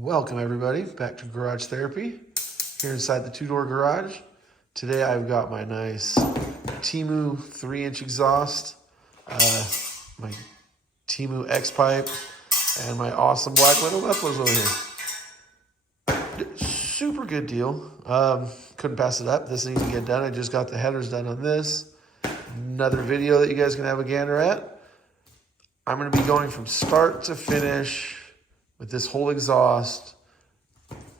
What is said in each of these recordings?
Welcome everybody back to Garage Therapy here inside the two-door garage. Today I've got my nice Temu 3-inch exhaust, my Temu X pipe, and my awesome Black Widow Mufflers over here. Super good deal. Couldn't pass it up. This needs to get done. I just got the headers done on this. Another video that you guys can have a gander at. I'm going to be going from start to finish with this whole exhaust.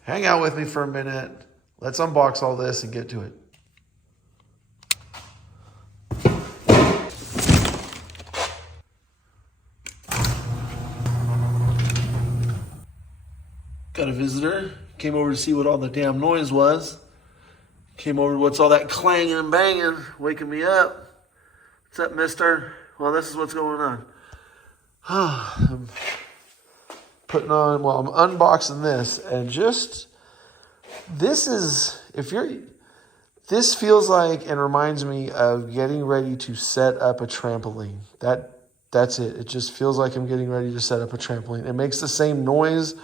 Hang out with me for a minute. Let's unbox all this and get to it. Got a visitor. Came over to see what all the damn noise was. Came over to what's all that clanging and banging, waking me up. What's up, mister? Well, this is what's going on. I'm putting on, well, I'm unboxing this, and just, this feels like and reminds me of getting ready to set up a trampoline. That's it. It just feels like I'm getting ready to set up a trampoline. It makes the same noise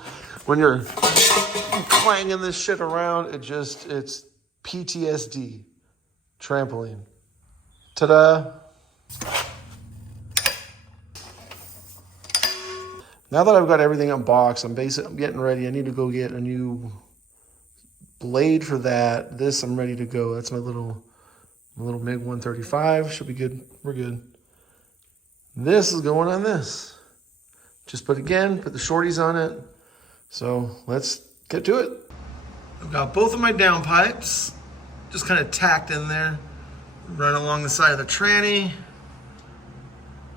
when you're clanging this shit around. It's PTSD. Trampoline. Ta-da. Now that I've got everything unboxed, I'm getting ready. I need to go get a new blade for that. This, I'm ready to go. That's my little MiG 135. Should be good. We're good. This is going on this. Just put the shorties on it. So let's get to it. I've got both of my downpipes just kind of tacked in there. Run along the side of the tranny.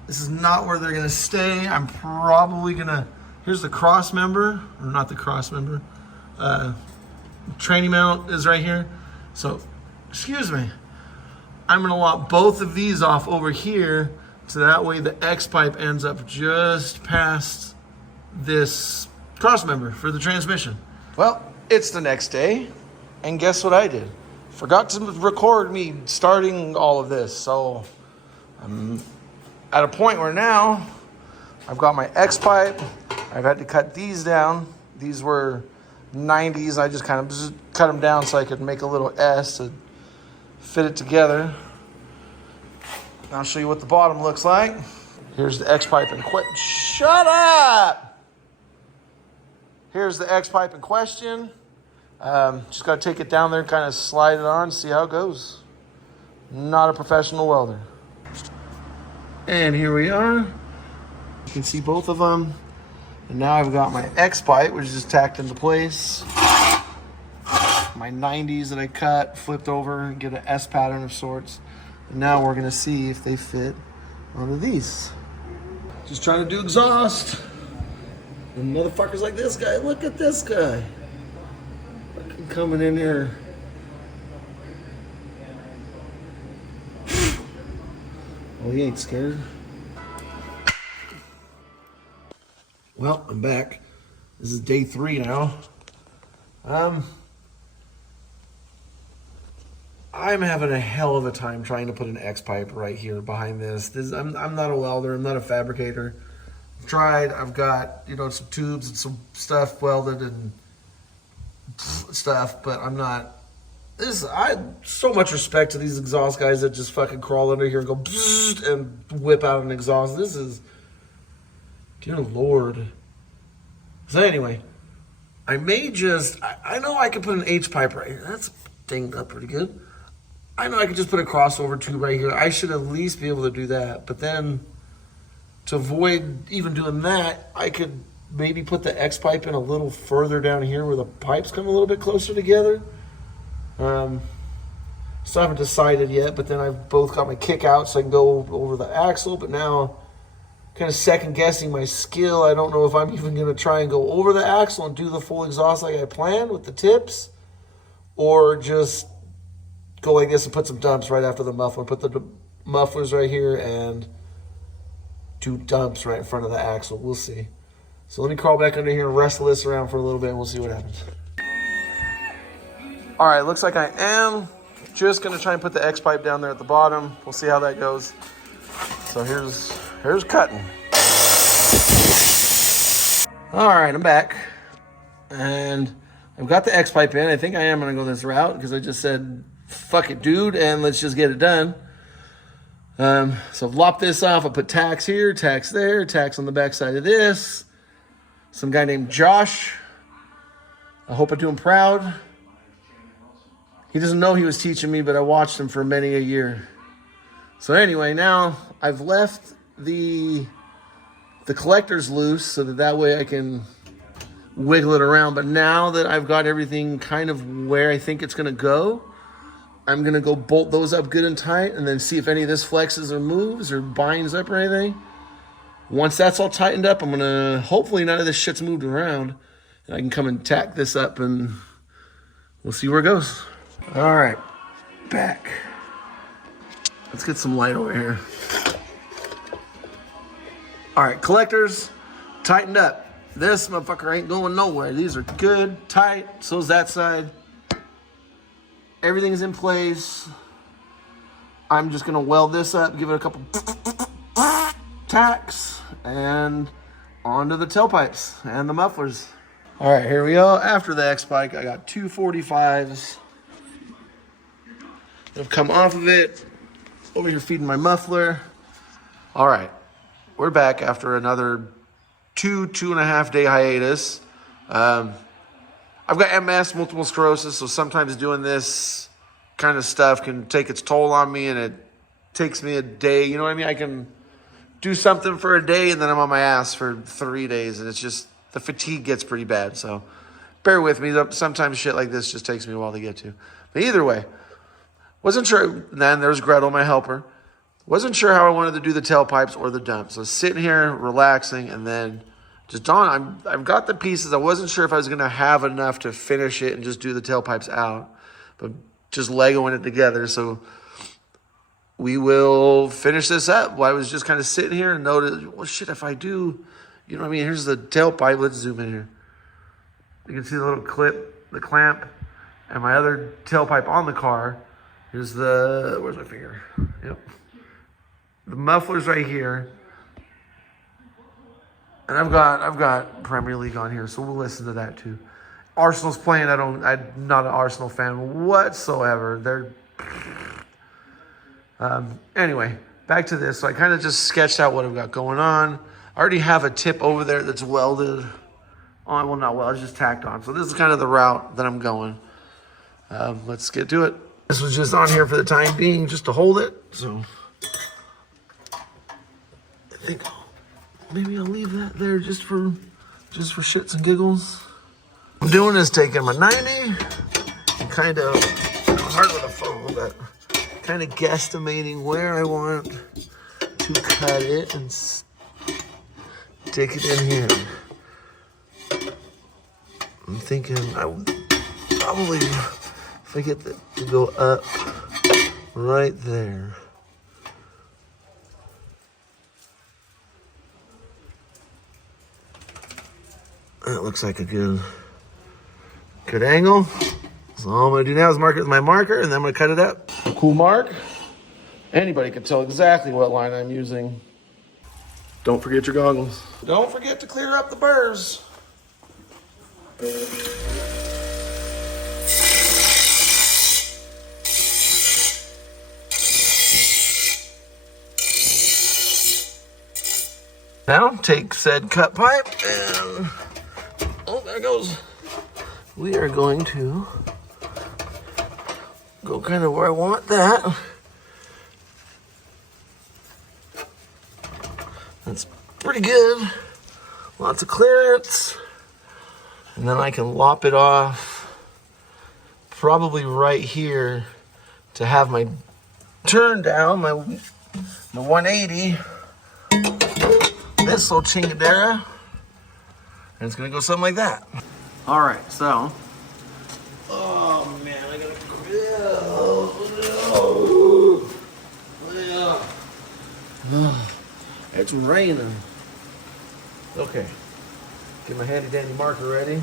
This is not where they're gonna stay. I'm probably gonna, here's the cross member, or not the cross member. Tranny mount is right here. So, excuse me. I'm gonna want both of these off over here, so that way the X pipe ends up just past this cross member for the transmission. Well, it's the next day, and guess what I did? Forgot to record me starting all of this, so I'm at a point where now I've got my X pipe. I've had to cut these down. These were 90s. I just kind of cut them down so I could make a little S to fit it together. I'll show you what the bottom looks like. Here's the X pipe in question. Shut up! Here's the X pipe in question. Just got to take it down there, kind of slide it on, see how it goes. Not a professional welder. And here we are. You can see both of them. And now I've got my X pipe, which is just tacked into place. My 90s that I cut, flipped over, and get an S pattern of sorts. And now we're gonna see if they fit onto these. Just trying to do exhaust. And motherfuckers like this guy, look at this guy. Fucking coming in here. Oh, he ain't scared. Well, I'm back. This is day 3 now. I'm having a hell of a time trying to put an X pipe right here behind this. I'm not a welder. I'm not a fabricator. I've tried. I've got, some tubes and some stuff welded and stuff, but I'm not. I so much respect to these exhaust guys that just fucking crawl under here and go and whip out an exhaust. This is, dear Lord. So anyway, I may just, I know I could put an H pipe right here. That's dinged up pretty good. I know I could just put a crossover tube right here. I should at least be able to do that. But then to avoid even doing that, I could maybe put the X pipe in a little further down here where the pipes come a little bit closer together. Still haven't decided yet, but then I've both got my kick out so I can go over the axle, but now kind of second guessing my skill. I don't know if I'm even going to try and go over the axle and do the full exhaust like I planned with the tips, or just go like this and put some dumps right after the muffler. Put the mufflers right here and 2 dumps right in front of the axle. We'll see. So let me crawl back under here and wrestle this around for a little bit and we'll see what happens. All right, looks like I am just gonna try and put the X pipe down there at the bottom. We'll see how that goes. So here's cutting. All right, I'm back. And I've got the X pipe in. I think I am gonna go this route because I just said, fuck it, dude, and let's just get it done. So I've lopped this off. I put tacks here, tacks there, tacks on the back side of this. Some guy named Josh. I hope I do him proud. He doesn't know he was teaching me, but I watched him for many a year. So anyway, now I've left the collectors loose so that way I can wiggle it around. But now that I've got everything kind of where I think it's gonna go, I'm gonna go bolt those up good and tight and then see if any of this flexes or moves or binds up or anything. Once that's all tightened up, I'm gonna, hopefully none of this shit's moved around, and I can come and tack this up and we'll see where it goes. All right, back. Let's get some light over here. All right, collectors, tightened up. This motherfucker ain't going nowhere. These are good, tight, so's that side. Everything's in place. I'm just gonna weld this up, give it a couple tacks, and onto the tailpipes and the mufflers. All right, here we go. After the X-Bike, I got 245s. I've come off of it. Over here feeding my muffler. All right, we're back after another 2.5 day hiatus. I've got MS, multiple sclerosis, so sometimes doing this kind of stuff can take its toll on me, and it takes me a day. You know what I mean? I can do something for a day, and then I'm on my ass for 3 days, and it's just, the fatigue gets pretty bad. So bear with me. Sometimes shit like this just takes me a while to get to. But either way, wasn't sure. Then there's Gretel, my helper. Wasn't sure how I wanted to do the tailpipes or the dumps. So I was sitting here relaxing, and then just dawned, I've got the pieces. I wasn't sure if I was going to have enough to finish it and just do the tailpipes out, but just Legoing it together. So we will finish this up. Well, I was just kind of sitting here and noticed, well, shit, if I do, you know what I mean? Here's the tailpipe. Let's zoom in here. You can see the little clip, the clamp, and my other tailpipe on the car. Here's the, where's my finger? Yep. The muffler's right here. And I've got Premier League on here, so we'll listen to that too. Arsenal's playing. I'm not an Arsenal fan whatsoever. Anyway, back to this. So I kind of just sketched out what I've got going on. I already have a tip over there that's welded on. Well, not welded, it's just tacked on. So this is kind of the route that I'm going. Let's get to it. This was just on here for the time being, just to hold it. So I think maybe I'll leave that there just for shits and giggles. What I'm doing is taking my 90 and kind of, hard with a phone, but kind of guesstimating where I want to cut it and stick it in here. I'm thinking I would probably, if I get that to go up right there. That looks like a good angle. So all I'm gonna do now is mark it with my marker, and then I'm gonna cut it up. A cool mark. Anybody can tell exactly what line I'm using. Don't forget your goggles. Don't forget to clear up the burrs. Now take said cut pipe and, oh, there it goes. We are going to go kind of where I want that. That's pretty good. Lots of clearance. And then I can lop it off probably right here to have my turn down, my 180. This little chingadera. And it's gonna go something like that. All right, so. Oh man, I gotta grill. It's raining. Okay, get my handy dandy marker ready.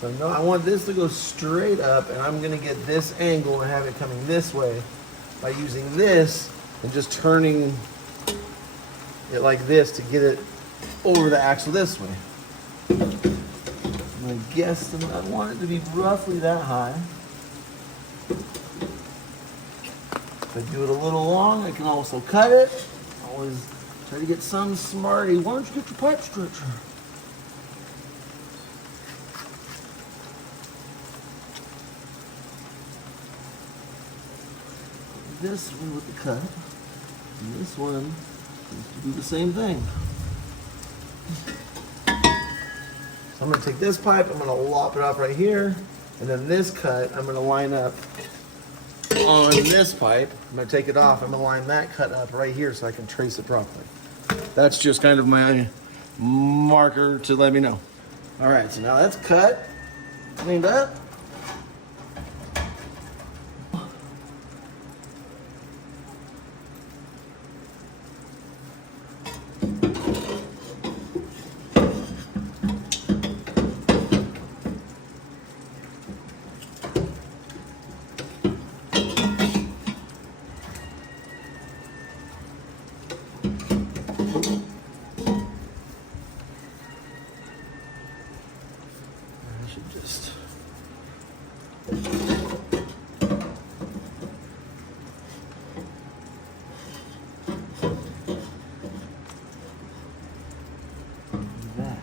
So no, I want this to go straight up, and I'm gonna get this angle and have it coming this way by using this and just turning it like this to get it over the axle this way. And I guess I want it to be roughly that high. If I do it a little long, I can also cut it. Always try to get some smarty. Why don't you get your pipe stretcher? This one with the cut, and this one needs to do the same thing. So I'm going to take this pipe, I'm going to lop it off right here, and then this cut I'm going to line up on this pipe. I'm going to take it off, I'm going to line that cut up right here so I can trace it properly. That's just kind of my marker to let me know. All right, so now that's cut, cleaned up. Just do that.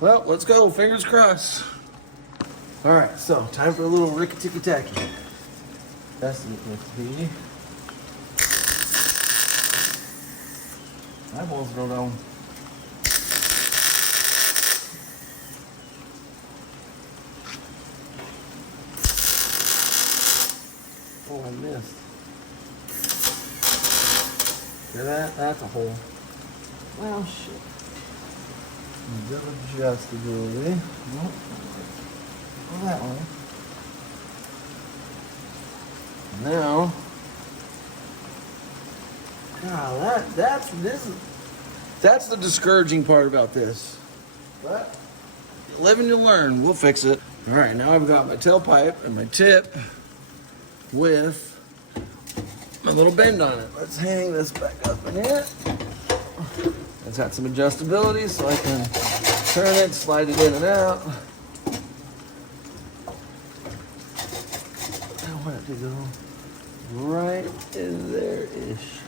Well, let's go. Fingers crossed. All right, so time for a little rickety-ticky-tacky. That's what it looks to be. Eyeballs go down. Oh, I missed. Hear that? That's a hole. Well, shit. Adjustability. Nope. Oh, that one. Now, God, that's the discouraging part about this. But you live and you learn. We'll fix it. All right, now I've got my tailpipe and my tip with my little bend on it. Let's hang this back up in here. It's got some adjustability, so I can turn it, slide it in and out. I want it to go right in there-ish.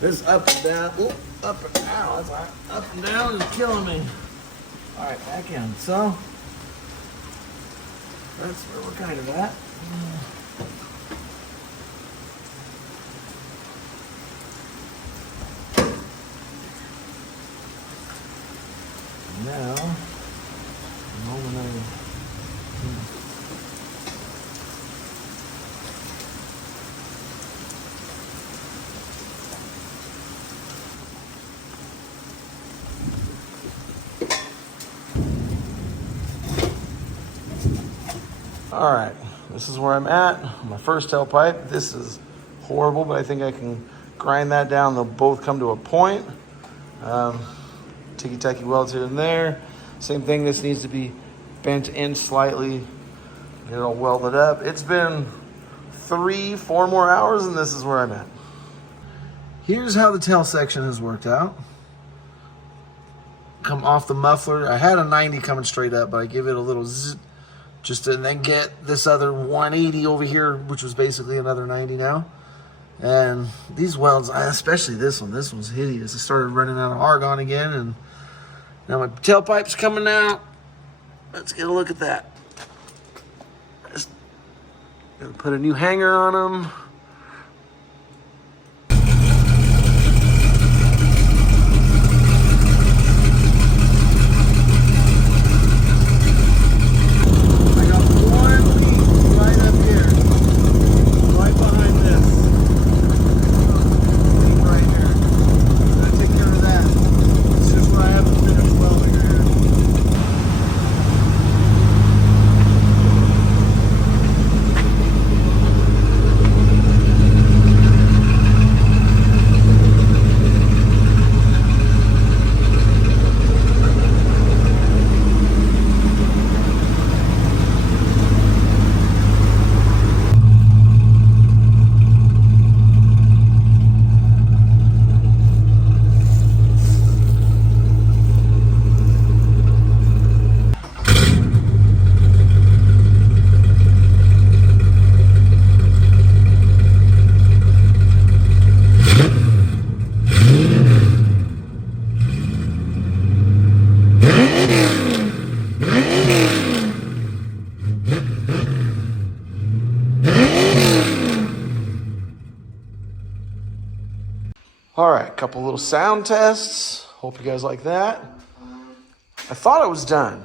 This up and down, up and down, that's right. Up and down is killing me. All right, back in. So, that's where we're kind of at. Now, the moment all right, this is where I'm at. My first tailpipe. This is horrible, but I think I can grind that down. They'll both come to a point. Ticky-tacky welds here and there. Same thing, this needs to be bent in slightly. Get it all welded up. It's been 3-4 more hours and this is where I'm at. Here's how the tail section has worked out. Come off the muffler. I had a 90 coming straight up, but I give it a little zzz, just to then get this other 180 over here, which was basically another 90 now. And these welds, especially this one's hideous. I started running out of argon again, and now my tailpipe's coming out. Let's get a look at that. Just gonna put a new hanger on them. Welding. All right, a couple little sound tests. Hope you guys like that. I thought it was done.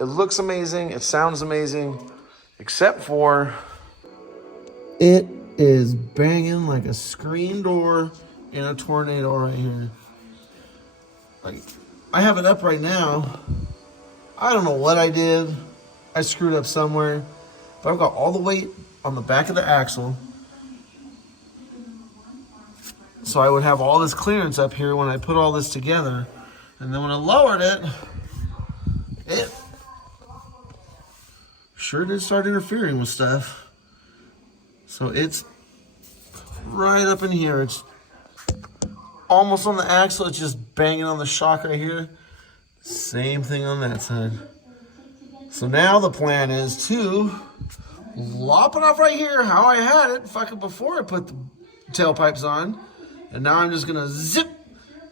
It looks amazing. It sounds amazing, except for it is banging like a screen door in a tornado right here. Like, I have it up right now. I don't know what I did. I screwed up somewhere. But I've got all the weight on the back of the axle. So I would have all this clearance up here when I put all this together. And then when I lowered it, it sure did start interfering with stuff. So it's right up in here. It's almost on the axle. It's just banging on the shock right here. Same thing on that side. So now the plan is to lop it off right here how I had it fucking before I put the tailpipes on. And now I'm just gonna zip.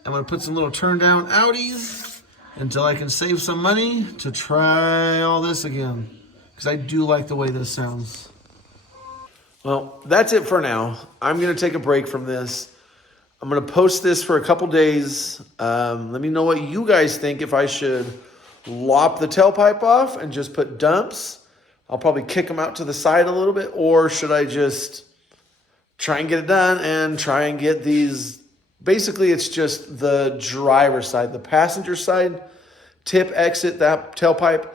I'm gonna put some little turn down outies until I can save some money to try all this again. Because I do like the way this sounds. Well, that's it for now. I'm gonna take a break from this. I'm gonna post this for a couple days. Let me know what you guys think, if I should lop the tailpipe off and just put dumps. I'll probably kick them out to the side a little bit, or should I just try and get it done and try and get these. Basically, it's just the driver's side. The passenger side, tip, exit, that tailpipe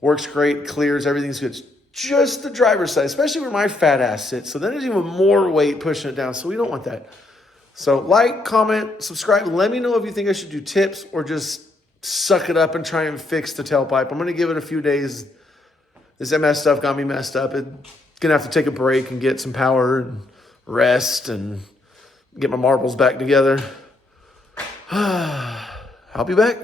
works great, clears, everything's good. It's just the driver's side, especially where my fat ass sits. So then there's even more weight pushing it down, so we don't want that. So like, comment, subscribe. Let me know if you think I should do tips or just suck it up and try and fix the tailpipe. I'm going to give it a few days. This MS stuff got me messed up. It's going to have to take a break and get some power and rest and get my marbles back together. I'll be back.